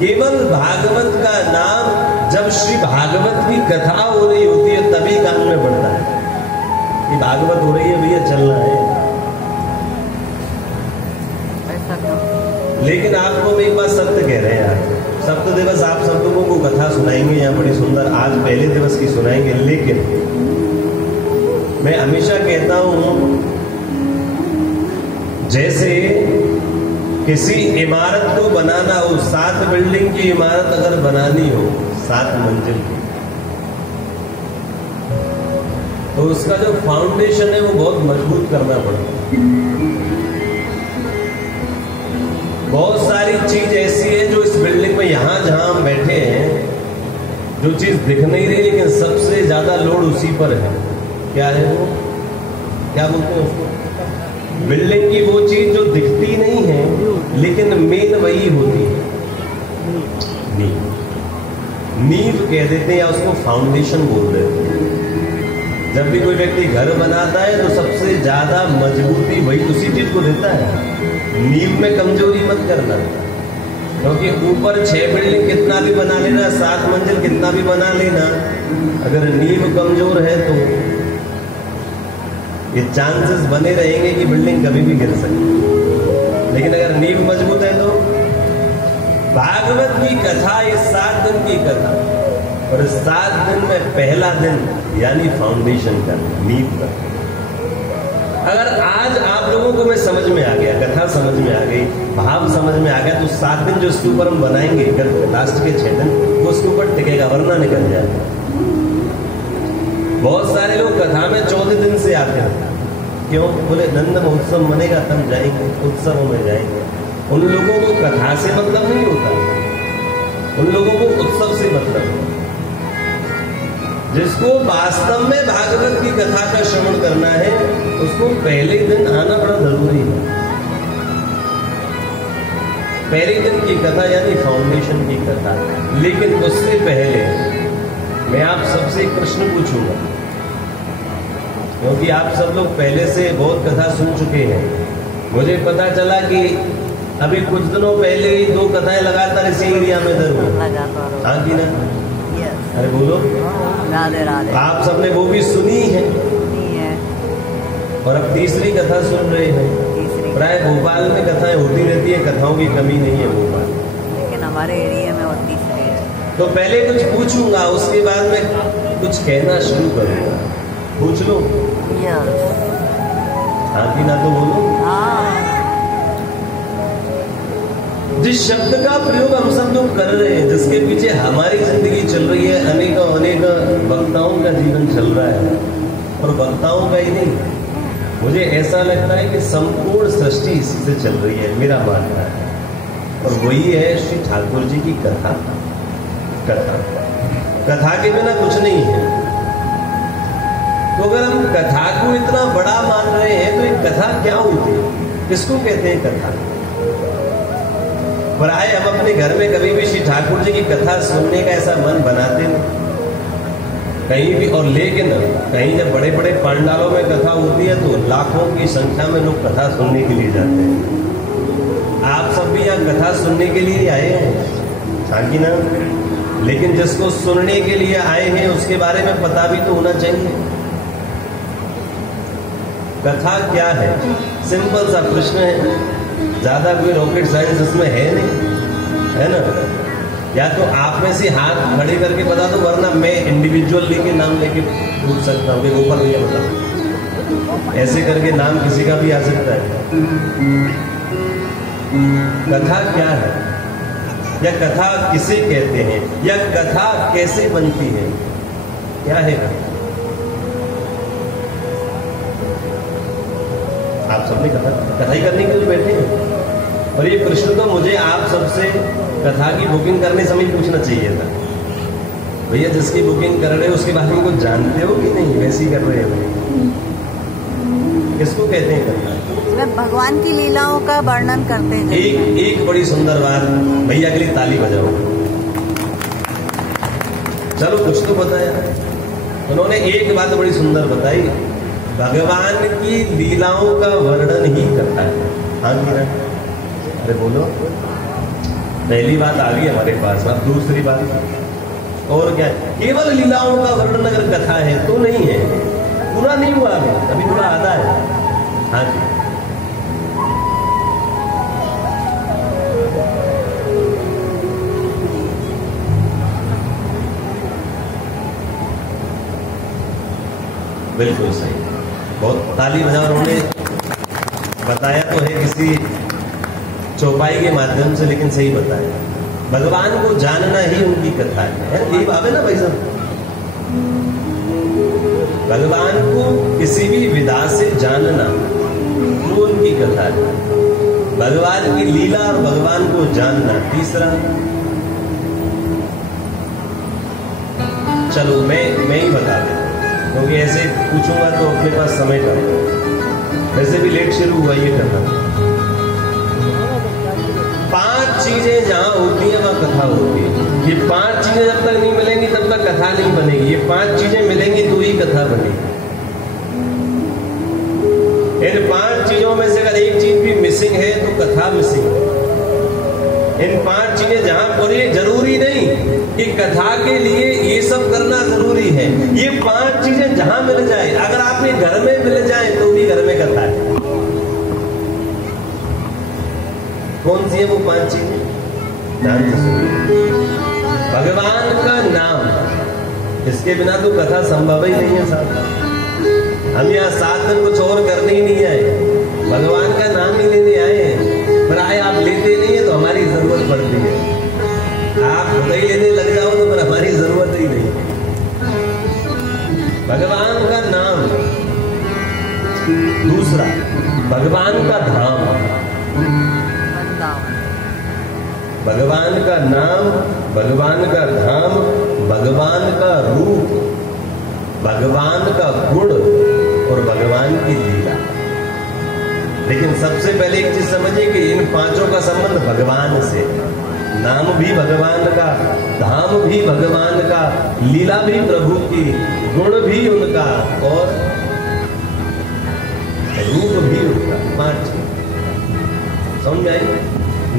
केवल भागवत का नाम जब श्री भागवत की कथा हो रही होती है तभी कान में पड़ता है कि भागवत हो रही है, भैया चलना है। लेकिन आपको मैं एक बात सत्य कह रहे हैं यार, सप्त दिवस आप सब लोगों को कथा सुनाएंगे यहाँ बड़ी सुंदर, आज पहले दिवस की सुनाएंगे। लेकिन मैं हमेशा कहता हूं, जैसे किसी इमारत को बनाना हो, 7 बिल्डिंग की इमारत अगर बनानी हो, 7 मंजिल की, तो उसका जो फाउंडेशन है वो बहुत मजबूत करना पड़ता है। बहुत सारी चीज ऐसी है जो इस बिल्डिंग में यहां जहां हम बैठे हैं, जो चीज दिख नहीं रही लेकिन सबसे ज्यादा लोड उसी पर है। क्या है वो, क्या बोलते हैं उसको? बिल्डिंग की वो चीज जो दिखती नहीं है लेकिन मेन वही होती है, नींव कह देते हैं या उसको फाउंडेशन बोल देते हैं। जब भी कोई व्यक्ति घर बनाता है तो सबसे ज्यादा मजबूती वही उसी चीज को देता है। नींव में कमजोरी मत करना, क्योंकि ऊपर 6 बिल्डिंग कितना भी बना लेना, 7 मंजिल कितना भी बना लेना, अगर नींव कमजोर है तो ये चांसेस बने रहेंगे कि बिल्डिंग कभी भी गिर सकती। लेकिन अगर नींव मजबूत है तो भागवत की कथा, ये 7 दिन की कथा, और 7 दिन में पहला दिन यानी फाउंडेशन का, नींव का। अगर आज आप लोगों को मैं समझ में आ गया, कथा समझ में आ गई, भाव समझ में आ गया, तो 7 दिन जो उसके ऊपर हम बनाएंगे, लास्ट के 6 दिन वो उसके ऊपर टिकेगा, वरना निकल जाएगा। बहुत सारे लोग कथा में 14 दिन से आते हैं, क्यों? बोले नंद महोत्सव मनेगा तब जाएंगे, उत्सवों में जाएंगे। उन लोगों को कथा से मतलब नहीं होता, उन लोगों को उत्सव से मतलब है। जिसको वास्तव में भागवत की कथा का श्रवण करना है उसको पहले दिन आना बड़ा जरूरी है। पहले दिन की कथा यानी फाउंडेशन की कथा। लेकिन उससे पहले मैं आप सबसे एक प्रश्न पूछूंगा, क्योंकि आप सब लोग पहले से बहुत कथा सुन चुके हैं। मुझे पता चला कि अभी कुछ दिनों पहले ही 2 कथाएं लगातार इसी एरिया में दर हुई, हाँ कि ना? अरे बोलो, राधे राधे। आप सबने वो भी सुनी है और अब तीसरी कथा सुन रहे हैं। प्राय भोपाल में कथाएं होती रहती है, कथाओं की कमी नहीं है भोपाल, लेकिन हमारे एरिया में और तीसरी है। तो पहले कुछ पूछूंगा, उसके बाद में कुछ कहना शुरू करूंगा। पूछ लो, हाँ कि ना? तो बोलो। जिस शब्द का प्रयोग हम सब लोग कर रहे हैं, जिसके पीछे हमारी जिंदगी चल रही है, अनेक वक्ताओं का जीवन चल रहा है, और वक्ताओं का ही नहीं, मुझे ऐसा लगता है कि संपूर्ण सृष्टि इसी से चल रही है, मेरा मानना है। और वही है श्री ठाकुर जी की कथा। कथा के बिना कुछ नहीं है। तो अगर हम कथा को इतना बड़ा मान रहे हैं तो एक कथा क्या होती है, किसको कहते हैं कथा? प्राय हम अपने घर में कभी भी श्री ठाकुर जी की कथा सुनने का ऐसा मन बनाते नहीं कहीं भी। और लेकिन कहीं जब बड़े बड़े पंडालों में कथा होती है तो लाखों की संख्या में लोग कथा सुनने के लिए जाते हैं। आप सब भी यहाँ कथा सुनने के लिए आए हैं, हाँ कि ना? लेकिन जिसको सुनने के लिए आए हैं उसके बारे में पता भी तो होना चाहिए। कथा क्या है? सिंपल सा प्रश्न है, ज्यादा कोई रॉकेट साइंस इसमें है नहीं, है ना? या तो आप में से हाथ खड़े करके बता दो, वरना मैं इंडिविजुअल लेके नाम लेके पूछ सकता हूँ कि ऊपर भैया बता, ऐसे करके नाम किसी का भी आ सकता है। कथा क्या है, या कथा किसे कहते हैं, या कथा कैसे बनती है, क्या है? आप सबने कथा ही करने के लिए बैठे हैं, और ये प्रश्न तो मुझे आप सबसे कथा की बुकिंग करने समय पूछना चाहिए था। भैया जिसकी बुकिंग कर रहे हो उसके बारे में कुछ जानते हो कि नहीं? वैसे ही कर रहे हो। किसको कहते हैं कथा? भगवान की लीलाओं का वर्णन करते हैं। एक बड़ी सुंदर बात, भैया के लिए ताली बजाओ। चलो कुछ तो बताया उन्होंने, एक बात बड़ी सुंदर बताई, भगवान की लीलाओं का वर्णन ही करता है, हाँ कि ना? अरे बोलो, पहली बात आ गई हमारे पास। अब दूसरी बात और क्या है? केवल लीलाओं का वर्णन अगर कथा है तो नहीं है, पूरा नहीं हुआ अभी थोड़ा आधा है। हाँ जी, बिल्कुल सही, बहुत ताली बजाओ। उन्होंने बताया तो है किसी चौपाई के माध्यम से, लेकिन सही बताया। भगवान को जानना ही उनकी कथा है, यही भाव है ना भाई साहब। भगवान को किसी भी विधा से जानना वो उनकी कथा है। भगवान की लीला और भगवान को जानना तीसरा। चलो मैं ही बता देता, क्योंकि ऐसे पूछूंगा तो अपने पास समय कम, वैसे भी लेट शुरू हुआ ये करना। 5 चीजें जहां होती हैं वहां कथा होती है। ये 5 चीजें जब तक नहीं मिलेंगी तब तक कथा नहीं बनेगी। ये 5 चीजें मिलेंगी तो ही कथा बनेगी। इन 5 चीजों में से अगर एक चीज भी मिसिंग है तो कथा मिसिंग है। इन 5 चीजें जहां पर, ये जरूरी नहीं कि कथा के लिए ये सब करना जरूरी है। ये 5 चीजें जहां मिल जाए, अगर आपके घर में मिल जाए तो भी घर में कथा है। कौन सी है वो 5 चीजें? ध्यान से सुनिए। भगवान का नाम, इसके बिना तो कथा संभव ही नहीं है साहब। हम यहाँ 7 दिन कुछ और करने ही नहीं आए, भगवान का नाम ही लेने आए हैं। पर आए आप लेते नहीं है तो हमारी जरूरत पड़ती है। आप खुद ही लेने लग जाओ तो फिर हमारी जरूरत ही नहीं। भगवान का नाम। दूसरा, भगवान का धाम। भगवान का नाम, भगवान का धाम, भगवान का रूप, भगवान का गुण और भगवान की लीला। लेकिन सबसे पहले एक चीज समझिए कि इन 5 का संबंध भगवान से। नाम भी भगवान का, धाम भी भगवान का, लीला भी प्रभु की, गुण भी उनका और रूप भी उनका। 5 समझ आए?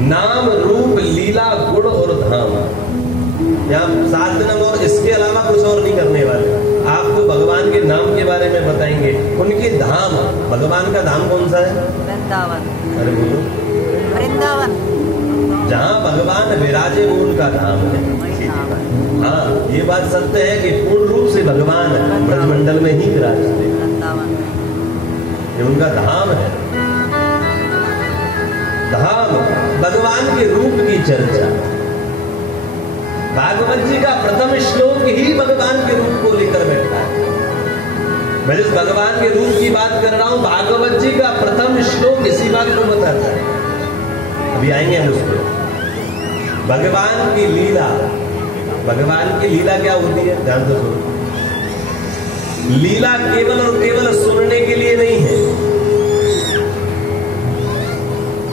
नाम, रूप, लीला, गुण और धाम। यहाँ 7 दिन और इसके अलावा कुछ और नहीं करने वाले। आपको भगवान के नाम के बारे में बताएंगे, उनके धाम। भगवान का धाम कौन सा है? वृंदावन। अरे बोलो। वृंदावन, जहाँ भगवान विराजे वो उनका धाम है। हाँ, ये बात सत्य है कि पूर्ण रूप से भगवान ब्रजमंडल में ही विराजते, ये उनका धाम है। धाम, भगवान के रूप की चर्चा। भागवत जी का प्रथम श्लोक ही भगवान के रूप को लेकर बैठा है। मैं जिस भगवान के रूप की बात कर रहा हूं, भागवत जी का प्रथम श्लोक इसी बात को बताता है। अभी आएंगे हम उस पर। भगवान की लीला। भगवान की लीला क्या होती है? ध्यान से सुनो। लीला केवल और केवल सुनने के लिए नहीं है।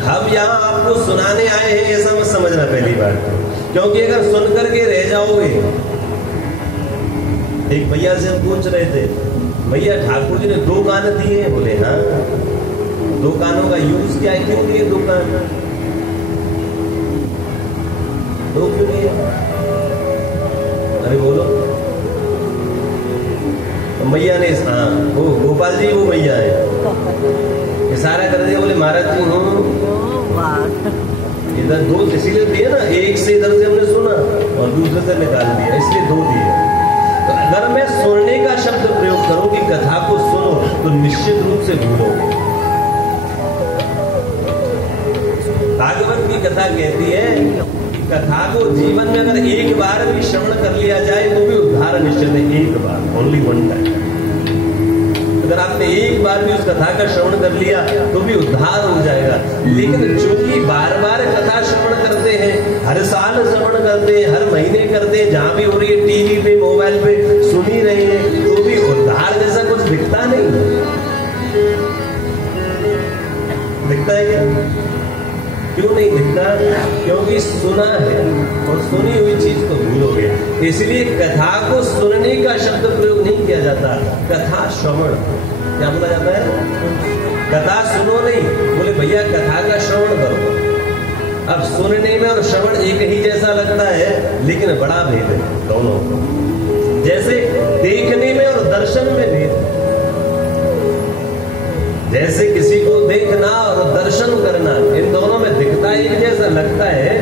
हम यहाँ आपको सुनाने आए हैं ऐसा मत समझना पहली बार, क्योंकि अगर सुन करके रह जाओगे। एक भैया से हम पूछ रहे थे, भैया ठाकुर जी ने 2 कान दिए हैं। बोले हाँ। 2 कानों का यूज क्या है? क्यों दिए 2 कान? 2 क्यों दिए? अरे बोलो। भैया ने, हाँ वो गोपाल जी वो भैया है, इशारा कर दिया। बोले महाराज जी हूँ इधर 2 इसीलिए दिए ना, एक से इधर से हमने सुना और दूसरे से निकाल दिया, इसलिए 2 दिए। तो अगर मैं सुनने का शब्द प्रयोग करूं कि कथा को सुनो, तो निश्चित रूप से भूलोगे। भागवत की कथा कहती है कि कथा को जीवन में अगर एक बार भी श्रवण कर लिया जाए तो भी उद्धार निश्चित है। एक बार, ओनली 1 टाइम। अगर आपने एक बार भी उस कथा का श्रवण कर लिया तो भी उद्धार हो जाएगा। लेकिन चूंकि बार बार कथा श्रवण करते हैं, हर साल श्रवण करते हैं, हर महीने करते हैं, जहां भी हो रही है टीवी पे, मोबाइल पे सुन ही रहे हैं, तो भी उद्धार जैसा कुछ दिखता नहीं। दिखता है क्या? क्यों नहीं दिखता? क्योंकि सुना है और सुनी हुई चीज को भूलोगे। इसलिए कथा को सुनने का शब्द प्रयोग नहीं किया जाता, कथा श्रवण। क्या बोला जाता है? कथा सुनो नहीं, बोले भैया कथा का श्रवण करो। अब सुनने में और श्रवण एक ही जैसा लगता है, लेकिन बड़ा भेद है दोनों। जैसे देखने में और दर्शन में भेद, जैसे किसी को देखना और दर्शन करना, इन दोनों में दिखता एक जैसा लगता है,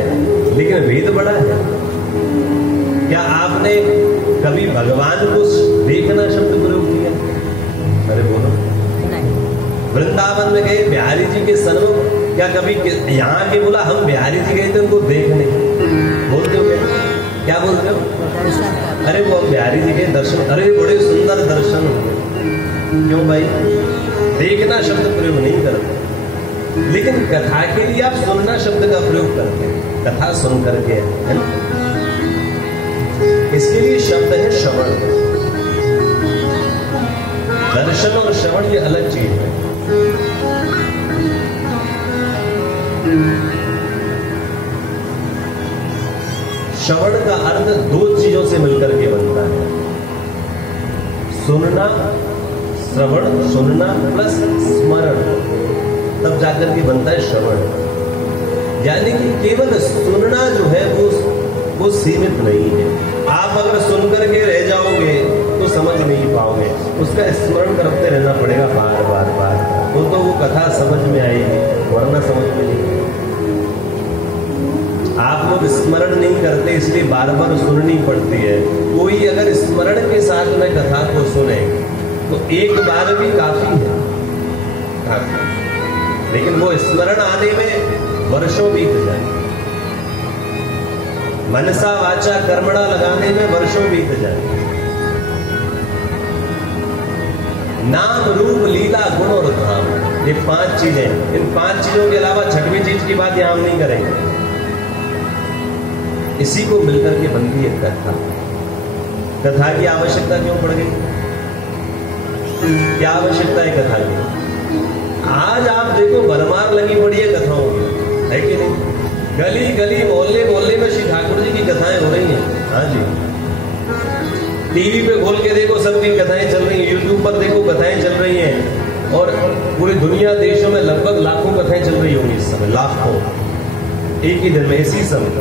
लेकिन भेद बड़ा है। क्या आपने कभी भगवान को देखना शब्द प्रयोग किया? अरे बोलो। वृंदावन में गए बिहारी जी के सन्मुख, क्या कभी यहाँ के बोला हम बिहारी जी गए थे उनको देखने? बोलते हो क्या बोलते हो? अरे वो हम बिहारी जी के दर्शन, अरे बड़े सुंदर दर्शन। क्यों भाई? देखना शब्द प्रयोग नहीं करते, लेकिन कथा के लिए आप सुनना शब्द का प्रयोग करते हैं, कथा सुन करके, है ना? इसके लिए शब्द है श्रवण। दर्शन और श्रवण ये अलग चीज है। श्रवण का अर्थ दो चीजों से मिलकर के बनता है, सुनना, श्रवण, सुनना प्लस स्मरण, तब जाकर के बनता है श्रवण। यानी कि केवल सुनना जो है वो सीमित नहीं है। आप अगर सुन करके रह जाओगे तो समझ नहीं पाओगे, उसका स्मरण करते रहना पड़ेगा बार बार बार, तो वो कथा समझ में आएगी, वरना समझ में नहीं। आप लोग स्मरण नहीं करते, इसलिए बार बार सुननी पड़ती है। कोई अगर स्मरण के साथ में कथा को सुने तो एक बार भी काफी है, काफी। लेकिन वो स्मरण आने में वर्षों बीत जाए, मनसा वाचा कर्मणा लगाने में वर्षों बीत जाए। नाम, रूप, लीला, गुण और धाम, ये 5 चीजें। इन 5 चीजों के अलावा छठवीं चीज की बात यहां हम नहीं करेंगे। इसी को मिलकर के बनती है कथा। कथा की आवश्यकता क्यों पड़ गई? क्या आवश्यकता है कथा की? आज आप देखो भरमार लगी पड़ी है कथाओं की, है कि नहीं? गली गली मोहल्ले मोहल्ले में श्री ठाकुर जी की कथाएं हो रही हैं। हाँ जी, टीवी पे खोल के देखो सबकी कथाएं चल रही हैं, यूट्यूब पर देखो कथाएं चल रही हैं, और पूरी दुनिया देशों में लगभग लाखों कथाएं चल रही होंगी इस समय, लाखों, एक ही दिन में, इसी समय।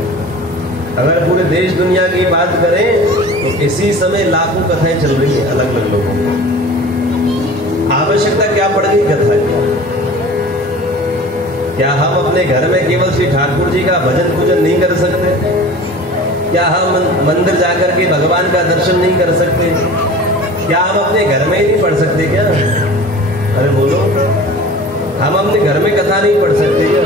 अगर पूरे देश दुनिया की बात करें तो इसी समय लाखों कथाएं चल रही हैं अलग अलग लोगों को। आवश्यकता क्या पड़ गई कथा की? क्या हम अपने घर में केवल श्री ठाकुर जी का भजन पूजन नहीं कर सकते? क्या हम मंदिर जाकर के भगवान का दर्शन नहीं कर सकते? क्या हम अपने घर में ही नहीं पढ़ सकते क्या? अरे बोलो, हम अपने घर में कथा नहीं पढ़ सकते क्या?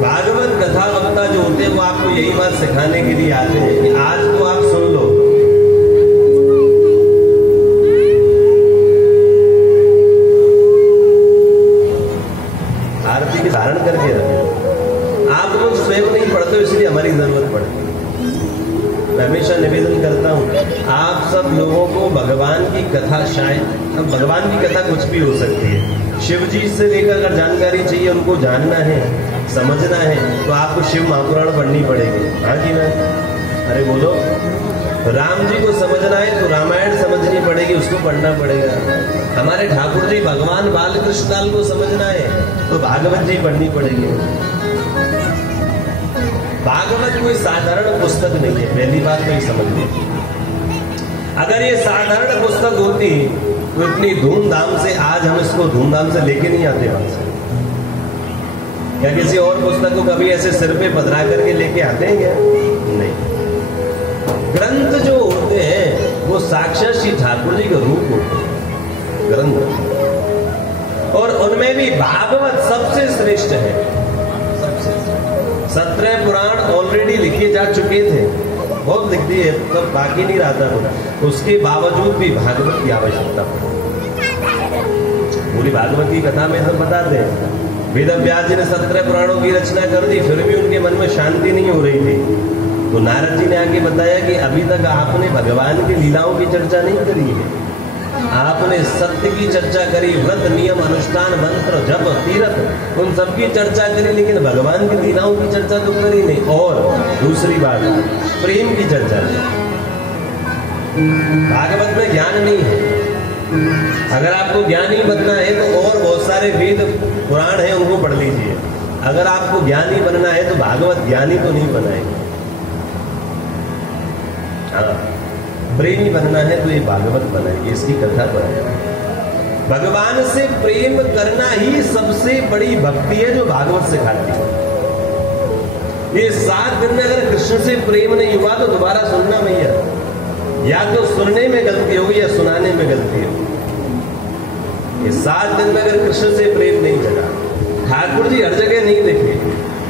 भागवत कथा वक्ता जो होते हैं वो आपको यही बात सिखाने के लिए आते हैं कि आज तो आप सुन लो, आरती के धारण करके रखें। आप लोग स्वयं नहीं पढ़ते, इसलिए हमारी जरूरत पड़ती है। मैं हमेशा निवेदन करता हूँ आप सब लोगों को भगवान की कथा, शायद अब भगवान की कथा कुछ भी हो सकती है, शिव जी से लेकर अगर जानकारी चाहिए, उनको जानना है, समझना है, तो आपको शिव महापुराण पढ़नी पड़ेगी। हाँ जी ना? अरे बोलो। राम जी को समझना है तो रामायण समझनी पड़ेगी, उसको पढ़ना पड़ेगा। हमारे ठाकुर जी भगवान बाल कृष्ण लाल को समझना है तो भागवत जी पढ़नी पड़ेगी। भागवत कोई साधारण पुस्तक नहीं है, पहली बात तो ये समझ लीजिए। अगर ये साधारण पुस्तक होती तो इतनी धूमधाम से आज हम इसको धूमधाम से लेके नहीं आते वहां से। क्या किसी और पुस्तक को कभी ऐसे सिर पे पधरा करके लेके आते हैं क्या? नहीं। ग्रंथ जो होते हैं वो साक्षात श्री ठाकुर जी के रूप होते हैं ग्रंथ, और उनमें भी भागवत सबसे श्रेष्ठ है। 17 पुराण ऑलरेडी लिखे जा चुके थे, बहुत लिख दिए, तब बाकी नहीं रहा था। उसके बावजूद भी भागवत की आवश्यकता पड़ी। पूरी भागवत की कथा में सब बताते हैं, वेद व्यास जी ने 17 पुराणों की रचना कर दी, फिर भी उनके मन में शांति नहीं हो रही थी। तो नारद जी ने आके बताया कि अभी तक आपने भगवान की लीलाओं की चर्चा नहीं करी है, आपने सत्य की चर्चा करी, व्रत, नियम, अनुष्ठान, मंत्र, जप, तीर्थ, उन सब की चर्चा करी, लेकिन भगवान की लीलाओं की चर्चा तो करी नहीं। और दूसरी बात, प्रेम की चर्चा नहीं। भागवत में ज्ञान नहीं है, अगर आपको ज्ञानी बनना है तो और बहुत सारे वेद पुराण हैं, उनको पढ़ लीजिए। अगर आपको ज्ञानी बनना है तो भागवत ज्ञानी तो नहीं बनाएंगे। हाँ, प्रेमी बनना है तो ये भागवत बनाएंगे, इसकी कथा बनाएंगे। भगवान से प्रेम करना ही सबसे बड़ी भक्ति है जो भागवत सिखाती है। ये 7 दिन में अगर कृष्ण से प्रेम नहीं हुआ तो दोबारा सुनना भैया, या तो सुनने में गलती होगी या सुनाने में गलती होगी। ये 7 दिन में अगर कृष्ण से प्रेम नहीं जगा, ठाकुर जी हर जगह नहीं दिखे,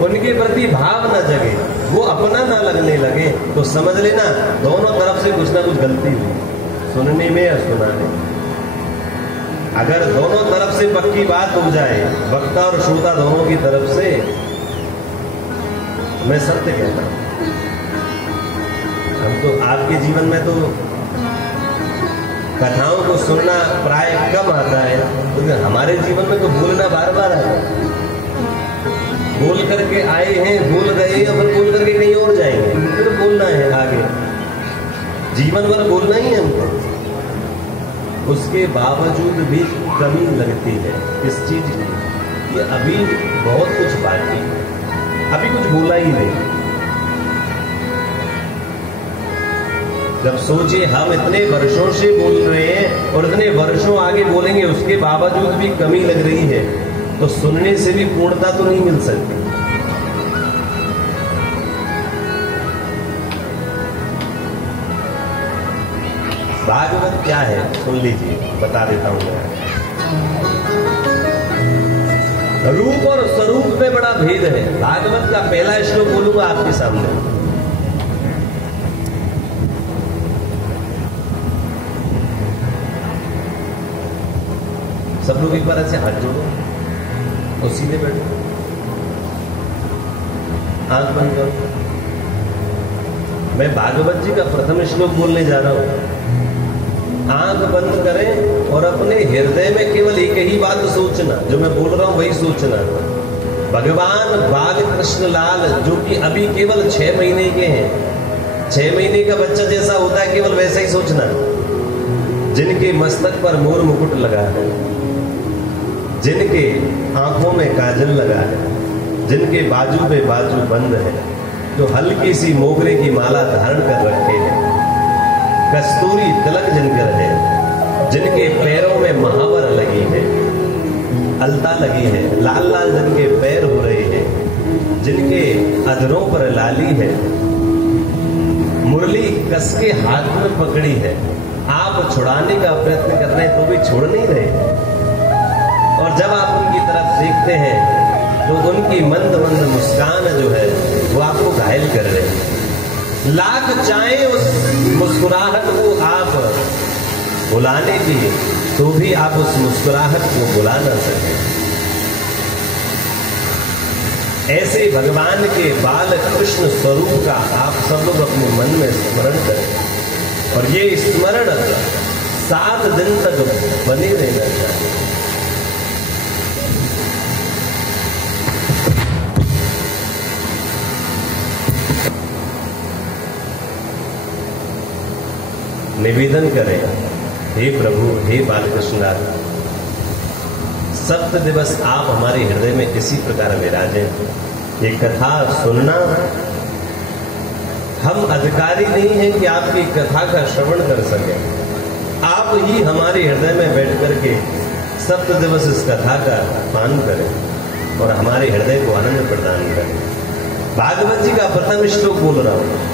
उनके प्रति भाव न जगे, वो अपना ना लगने लगे, तो समझ लेना दोनों तरफ से कुछ ना कुछ गलती हुई, सुनने में या सुनाने में। अगर दोनों तरफ से पक्की बात हो जाए, वक्ता और श्रोता दोनों की तरफ से, मैं सत्य कहता हूं, हम तो आपके जीवन में तो कथाओं को सुनना प्राय कम आता है, क्योंकि तो हमारे जीवन में तो बोलना बार बार आता है। बोल करके आए हैं, बोल गए, या फिर बोल करके कहीं और जाएंगे, फिर बोलना है आगे, जीवन भर बोलना ही है हमको। उसके बावजूद भी कमी लगती है इस चीज की, ये अभी बहुत कुछ बाकी है, अभी कुछ बोला ही नहीं। जब सोचिए हम इतने वर्षों से बोल रहे हैं और इतने वर्षों आगे बोलेंगे, उसके बावजूद भी कमी लग रही है, तो सुनने से भी पूर्णता तो नहीं मिल सकती। भागवत क्या है सुन लीजिए, बता देता हूं मैं। रूप और स्वरूप में बड़ा भेद है। भागवत का पहला श्लोक बोलूंगा आपके सामने। सब लोग एक बार ऐसे हाथ जोड़ो और सीधे बैठो, आंख बंद करो। मैं भागवत जी का प्रथम श्लोक बोलने जा रहा हूं। आंख बंद करें और अपने हृदय में केवल एक ही बात सोचना, जो मैं बोल रहा हूं वही सोचना। भगवान बाल कृष्ण लाल, जो कि अभी केवल 6 महीने के हैं, 6 महीने का बच्चा जैसा होता है, केवल वैसा ही सोचना। जिनके मस्तक पर मोर मुकुट लगा है, जिनके आंखों में काजल लगा है, जिनके बाजू पे बाजू बंद है, जो हल्की सी मोगरे की माला धारण कर रखे हैं, कस्तूरी तिलक जिनकर है, जिनके पैरों में महावर लगी है, अलता लगी है, लाल लाल जिनके पैर हो रहे हैं, जिनके अधरों पर लाली है, मुरली कस के हाथ में पकड़ी है, आप छुड़ाने का प्रयत्न कर रहे हैं तो भी छोड़ नहीं रहे। और जब आप उनकी तरफ देखते हैं तो उनकी मंद मंद मुस्कान जो है वो आपको घायल कर रहे हैं। लाख चाहे उस मुस्कुराहट को आप बुलाने की, तो भी आप उस मुस्कुराहट को बुला ना सके। ऐसे भगवान के बाल कृष्ण स्वरूप का आप सब लोग अपने मन में स्मरण करें, और ये स्मरण 7 दिन तक बने रहना चाहिए। निवेदन करें, हे प्रभु, हे बालकृष्णलाल, 7 दिवस आप हमारे हृदय में इसी प्रकार विराजें। ये कथा सुनना, हम अधिकारी नहीं हैं कि आपकी कथा का श्रवण कर सकें। आप ही हमारे हृदय में बैठ करके 7 दिवस इस कथा का पान करें और हमारे हृदय को आनंद प्रदान करें। भागवत जी का प्रथम श्लोक बोल रहा हूं।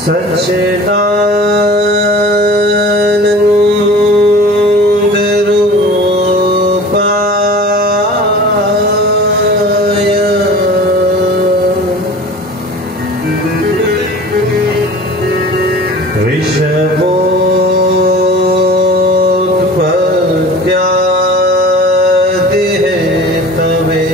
सच्चिदानंद रूपाय ऋषभोत्पत्त्यादिहेतवे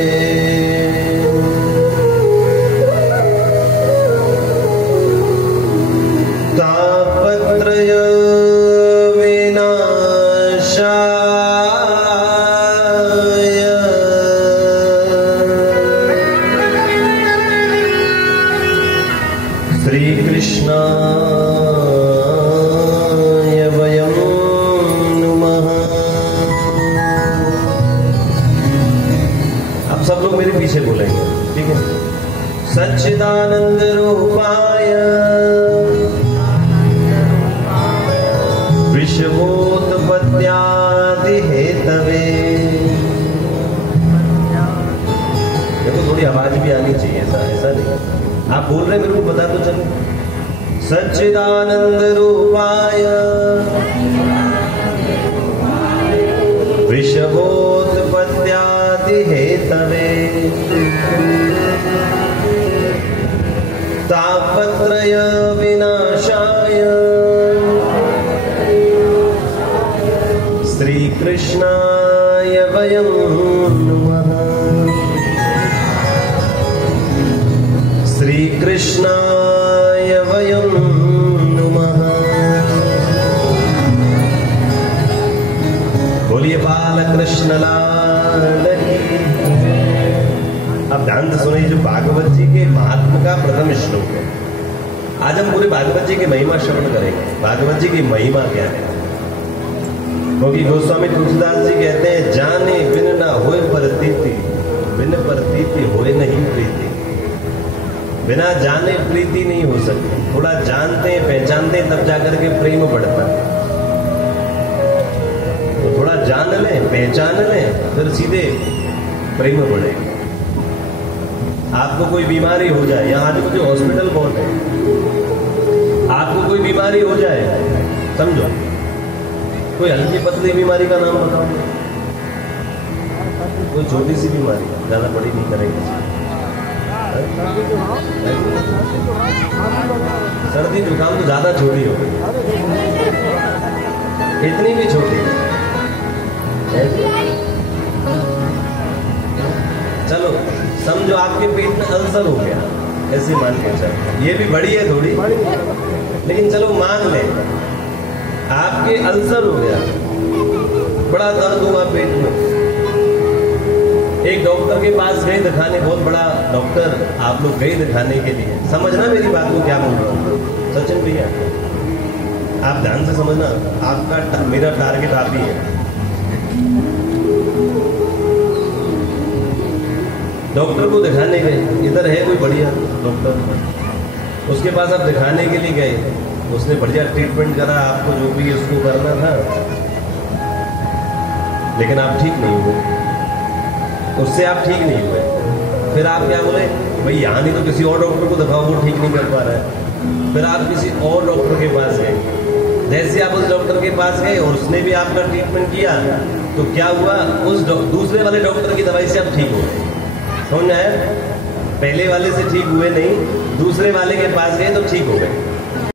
श्री कृष्ण लोग मेरे पीछे बोलेंगे, ठीक है। सच्चिदानंद रूपाय विश्वोत्पत्त्यादि हेतवे। देखो थोड़ी आवाज भी आनी चाहिए, ऐसा नहीं आप बोल रहे मेरे को बता तो चलो। सच्चिदानंद रूपाय विश्वोत्पत्त्यादि हेतवे तापत्रय विनाशाय श्री कृष्णाय वयं नमः। श्री कृष्णाय वयं नमः। बोलिए बाल कृष्ण लाल की। अब ध्यान से सुनिए, जो भागवत जी के महात्मा का प्रथम श्लोक है। आज हम पूरे भागवत जी की महिमा श्रवण करेंगे। भागवत जी की महिमा क्या है? क्योंकि गोस्वामी तुलसीदास जी कहते हैं, जाने बिन ना होए प्रतीति, बिन प्रतीति होए नहीं प्रीति। बिना जाने प्रीति नहीं हो सकती। थोड़ा जानते हैं, पहचानते हैं, तब जाकर के प्रेम बढ़ता है। तो थोड़ा जान लें, पहचान लें, फिर सीधे प्रेम बढ़ेगा। आपको कोई बीमारी हो जाए, यहाँ आज मुझे हॉस्पिटल बहुत है, आपको कोई बीमारी हो जाए, समझो कोई हल्की पतली बीमारी का नाम बताओ, कोई छोटी सी बीमारी, ज्यादा बड़ी नहीं करेंगे। सर्दी जुकाम तो ज्यादा छोटी हो गई, इतनी भी छोटी। चलो समझो आपके पेट में अल्सर हो गया, ऐसे मान के चलो, ये भी बड़ी है थोड़ी, लेकिन चलो मान लें आपके अल्सर हो गया, बड़ा दर्द हुआ पेट में, एक डॉक्टर के पास गए दिखाने, बहुत बड़ा डॉक्टर आप लोग गए दिखाने के लिए। समझना मेरी बात को क्या बोल रहा हूँ सचिन भैया, आप ध्यान से समझना, आपका मेरा टारगेट आप ही है। डॉक्टर को दिखाने गए, इधर है कोई बढ़िया डॉक्टर, उसके पास आप दिखाने के लिए गए, उसने बढ़िया ट्रीटमेंट करा, आपको जो भी उसको करना था, लेकिन आप ठीक नहीं हुए, उससे आप ठीक नहीं हुए। फिर आप क्या बोले, भाई यहाँ नहीं तो किसी और डॉक्टर को दिखाओ, वो ठीक नहीं कर पा रहा है। फिर आप किसी और डॉक्टर के पास गए, जैसे आप उस डॉक्टर के पास गए और उसने भी आपका ट्रीटमेंट किया, तो क्या हुआ, उस दूसरे वाले डॉक्टर की दवाई से आप ठीक हो गए। समझ आया? पहले वाले से ठीक हुए नहीं, दूसरे वाले के पास गए तो ठीक हो गए।